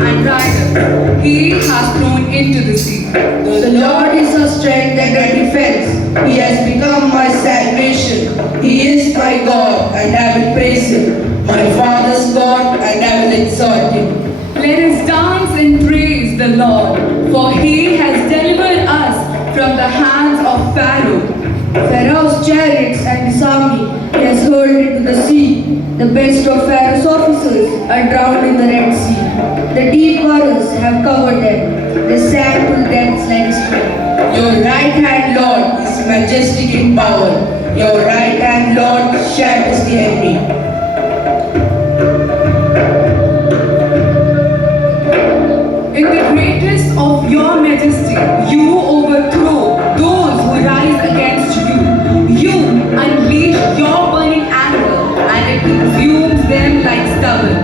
and rider he has thrown into the sea. The Lord is our strength and our defense. He has become my salvation. He is my God, and I will praise him. My Father's God, and I will exalt him. Let us dance and praise the Lord, for he has delivered us from the hands of Pharaoh. Pharaoh's chariots and his army he has hurled into the sea. The best of Pharaoh's officers are drowned in the Red Sea. The deep waters have covered them. They sank to depths like straw. Your right hand, Lord, is majestic in power. Your right hand, Lord, shatters the enemy. In the greatness of your majesty, you overthrow those who rise against you. You unleash your burning anger, and it consumes them like stubble.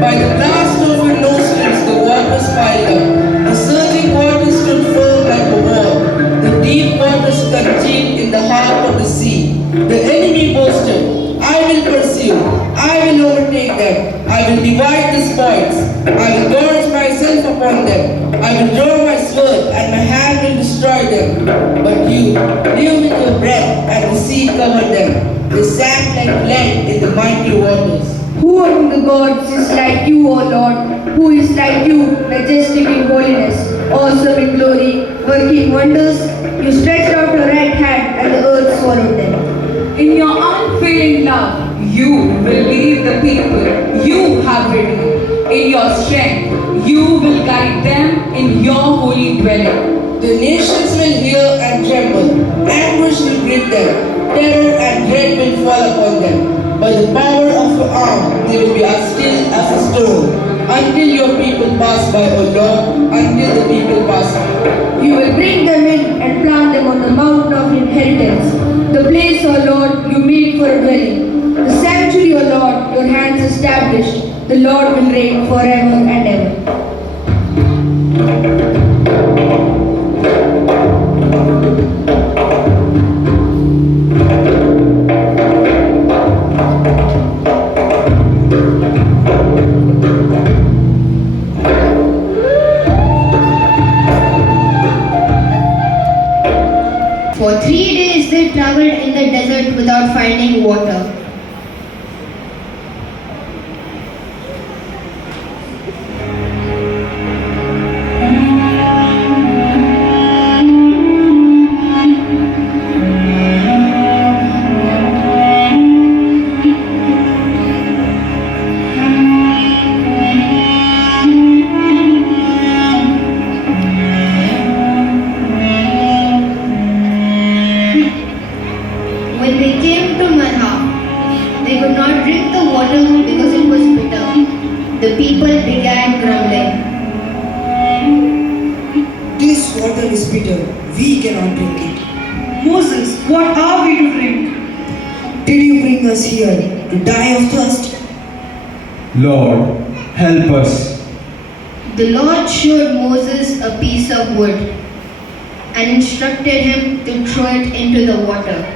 By the blast of your nostrils, the waters piled up. The surging waters stood firm like a wall. The deep waters congealed in the heart of the sea. The enemy boasted, I will pursue. I will overtake them. I will divide the spoils. I will gorge myself upon them. I will draw my sword, and my hand will destroy them. But you blew with your breath, and the sea covered them. They sank like lead in the mighty waters. Who among the gods is like you, O Lord? Who is like you, majestic in holiness, awesome in glory, working wonders? You stretched out your right hand, and the earth swallowed them. In your unfailing love, you will lead the people you have redeemed. In your strength, you will guide them in your holy dwelling. The nations will hear and tremble. Anguish will greet them. Terror and dread will fall upon them. By the power of your arm, they will be as still as a stone. Until your people pass by, O Lord, until the people pass by. You will bring them in and plant them on the mountain of inheritance. The place, O Lord, you made for a dwelling. The sanctuary, O Lord, your hands established. The Lord will reign forever and ever. For 3 days they traveled in the desert without finding water. When they came to Marah, they could not drink the water because it was bitter. The people began grumbling. This water is bitter. We cannot drink it. Moses, what are we to drink? Did you bring us here to die of thirst? Lord, help us. The Lord showed Moses a piece of wood and instructed him to throw it into the water.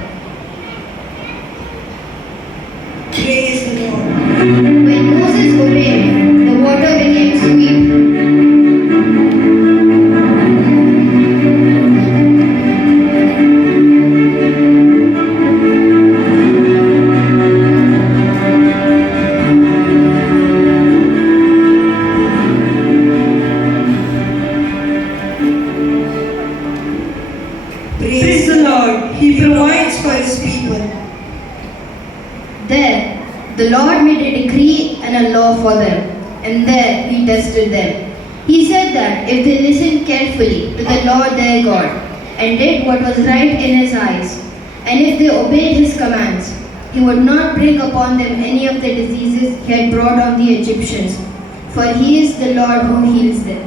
Praise the Lord. When Moses obeyed, the water became sweet. Praise the Lord. He provides for his people. There, the Lord made a decree and a law for them, and there he tested them. He said that if they listened carefully to the Lord their God and did what was right in his eyes, and if they obeyed his commands, he would not bring upon them any of the diseases he had brought on the Egyptians, for he is the Lord who heals them.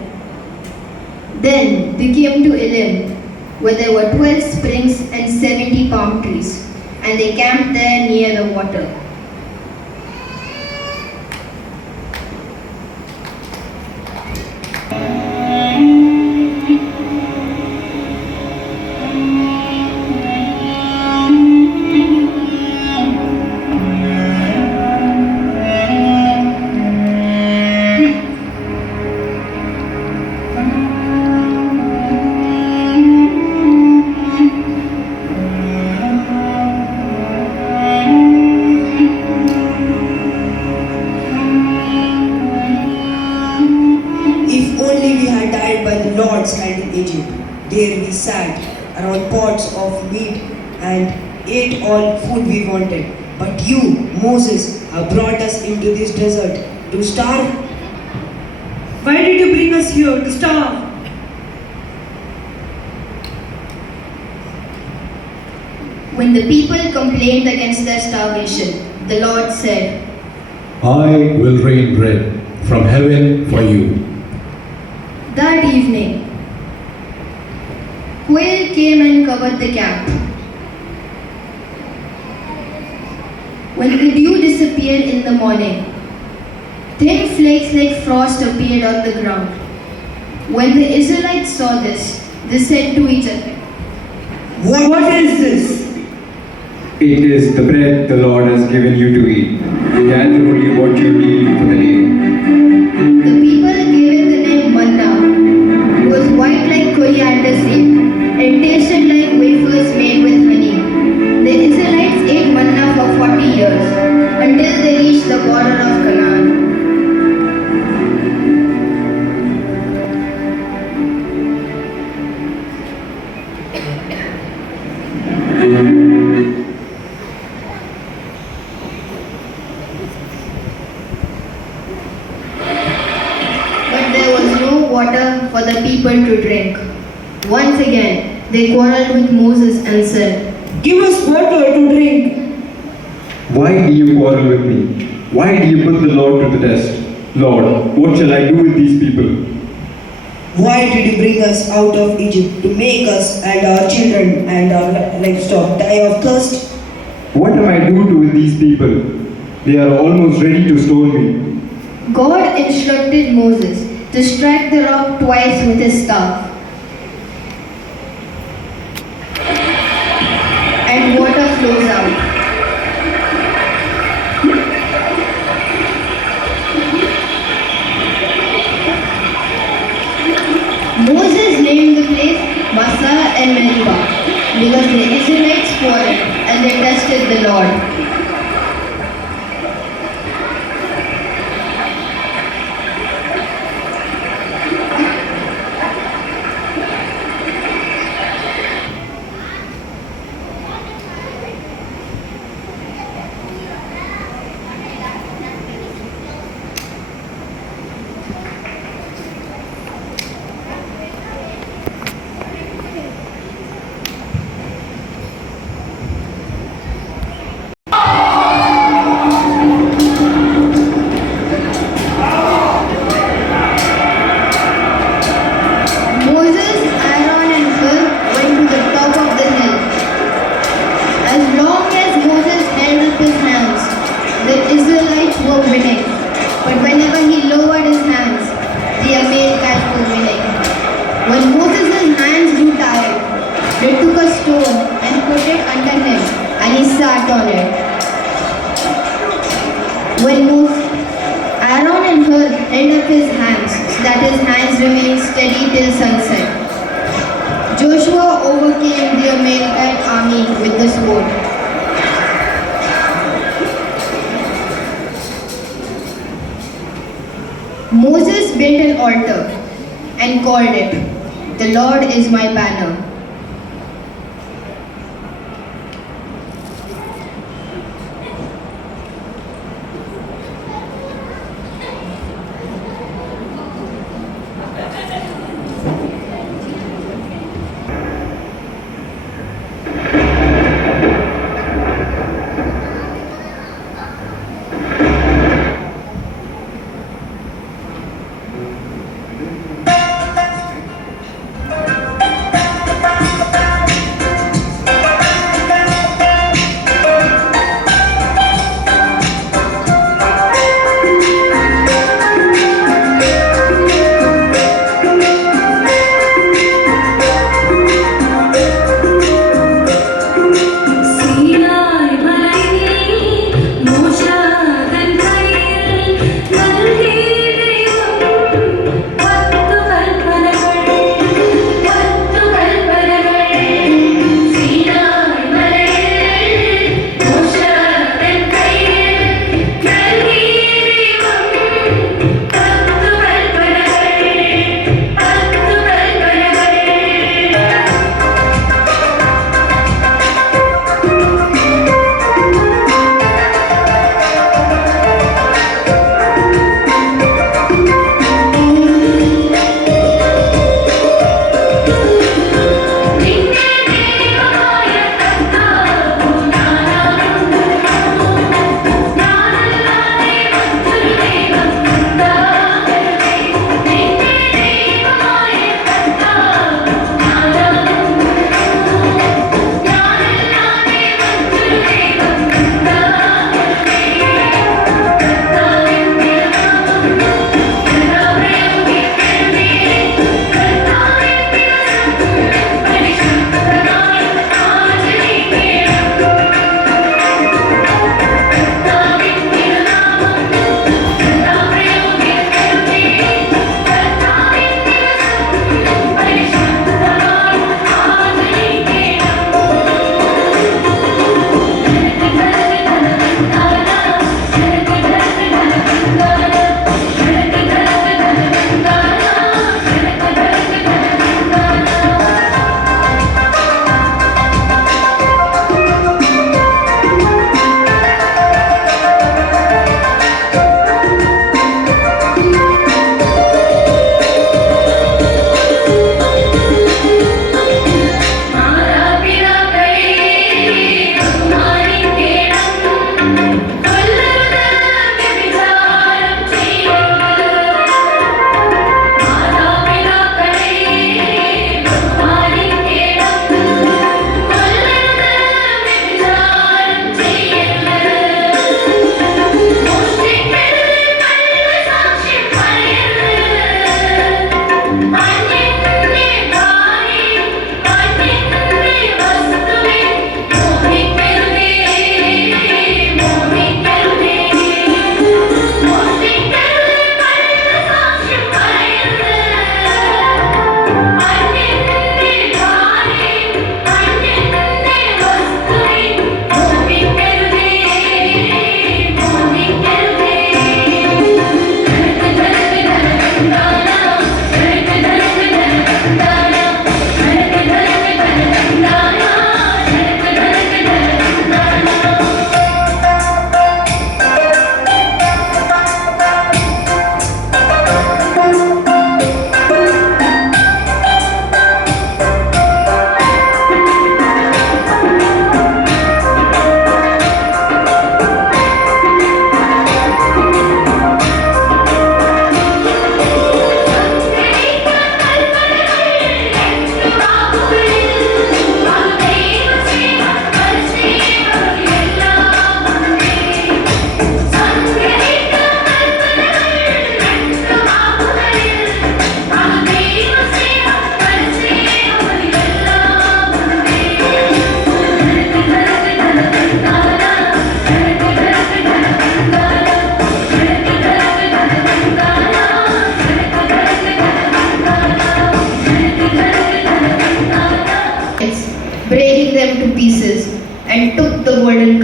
Then they came to Elim, where there were 12 springs and 70 palm trees, and they camped there near the water. Lord's hand in Egypt. There we sat around pots of meat and ate all food we wanted. But you, Moses, have brought us into this desert to starve. Why did you bring us here to starve? When the people complained against their starvation, the Lord said, I will rain bread from heaven for you. that evening, quail came and covered the camp. When the dew disappeared in the morning, thin flakes like frost appeared on the ground. When the Israelites saw this, they said to each other, What is this? It is the bread the Lord has given you to eat. Gather only what you need for the day. The people gave it the name manna. It was white like coriander seed and tasted like wafers made with honey. The Israelites ate manna for 40 years until they reached the border of Canaan. But there was no water for the people to drink. Once again, they quarreled with Moses and said, Give us water to drink. Why do you quarrel with me? Why do you put the Lord to the test? Lord, what shall I do with these people? Why did you bring us out of Egypt to make us and our children and our livestock die of thirst? What am I to do with these people? They are almost ready to stone me. God instructed Moses to strike the rock twice with his staff, and water flows out. Moses named the place Massah and Meribah because the Israelites quarreled and they tested the Lord. Moses, Aaron and Hur went to the top of the hill. As long as Moses held up his hands, the Israelites were winning. But whenever he lowered his hands, the Amalekites were winning. When Moses' hands grew tired, they took a stone and put it under him, and he sat on it. When Aaron and Hur held up his hands so that his hands remained steady till sunset. Joshua overcame the Amalekite army with the sword. Moses built an altar and called it, "The Lord is my banner."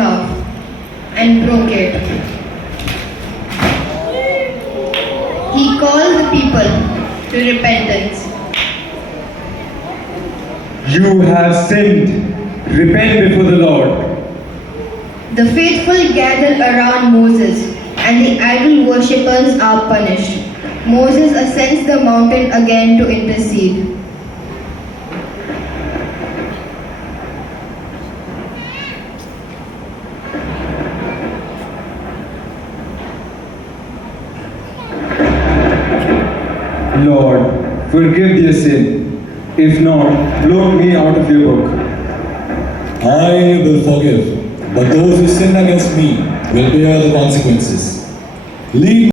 calf and broke it. He called the people to repentance. You have sinned. Repent before the Lord. The faithful gathered around Moses, and the idol worshippers are punished. Moses ascends the mountain again to intercede. Lord, forgive their sin. If not, blot me out of your book. I will forgive, but those who sin against me will bear the consequences. Lead